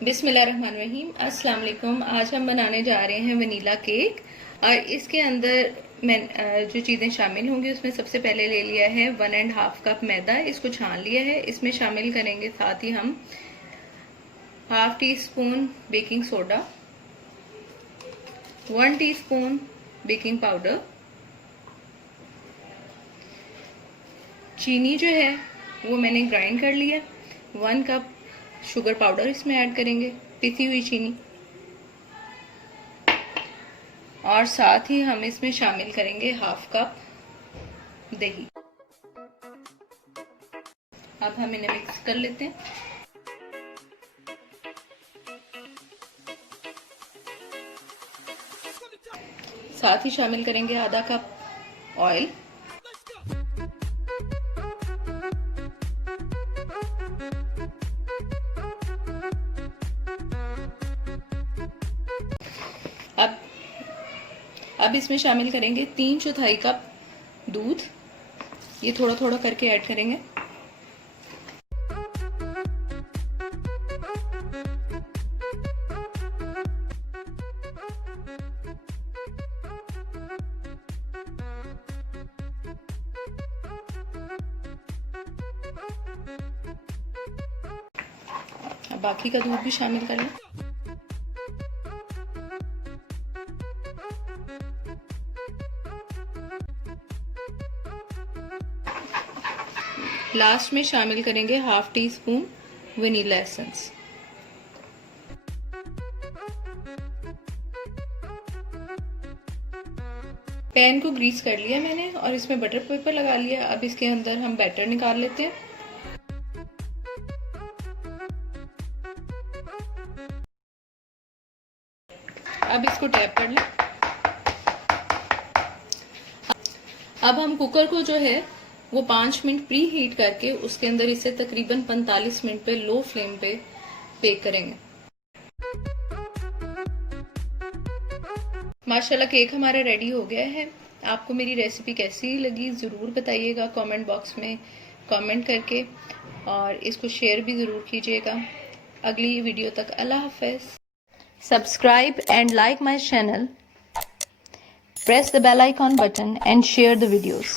बिस्मिल्लाहिर्रहमानिर्रहीम। अस्सलाम वालेकुम। आज हम बनाने जा रहे हैं वनीला केक और इसके अंदर मैं जो चीज़ें शामिल होंगी उसमें सबसे पहले ले लिया है 1.5 कप मैदा, इसको छान लिया है। इसमें शामिल करेंगे साथ ही हम half tea spoon baking soda, 1 teaspoon baking powder, चीनी जो है वो मैंने ग्राइंड कर लिया, 1 कप शुगर पाउडर इसमें ऐड करेंगे, पिसी हुई चीनी, और साथ ही हम इसमें शामिल करेंगे हाफ कप दही। अब हम इन्हें मिक्स कर लेते हैं। साथ ही शामिल करेंगे आधा कप ऑयल, अब इसमें शामिल करेंगे 3/4 कप दूध, ये थोड़ा थोड़ा करके ऐड करेंगे। अब बाकी का दूध भी शामिल कर लें। लास्ट में शामिल करेंगे half tea spoon vanilla essence. Pan को ग्रीस कर लिया मैंने और इसमें बटर पेपर लगा लिया। अब इसके अंदर हम बैटर निकाल लेते हैं। अब इसको टैप कर लें। अब हम कुकर को जो है वो 5 मिनट प्री हीट करके उसके अंदर इसे तकरीबन 45 मिनट पे लो फ्लेम पे बेक करेंगे। माशाल्लाह केक हमारा रेडी हो गया है। आपको मेरी रेसिपी कैसी लगी ज़रूर बताइएगा कमेंट बॉक्स में कमेंट करके, और इसको शेयर भी ज़रूर कीजिएगा। अगली वीडियो तक अल्लाह हाफ़िज़। Subscribe and like my channel, press the bell icon button and share the videos.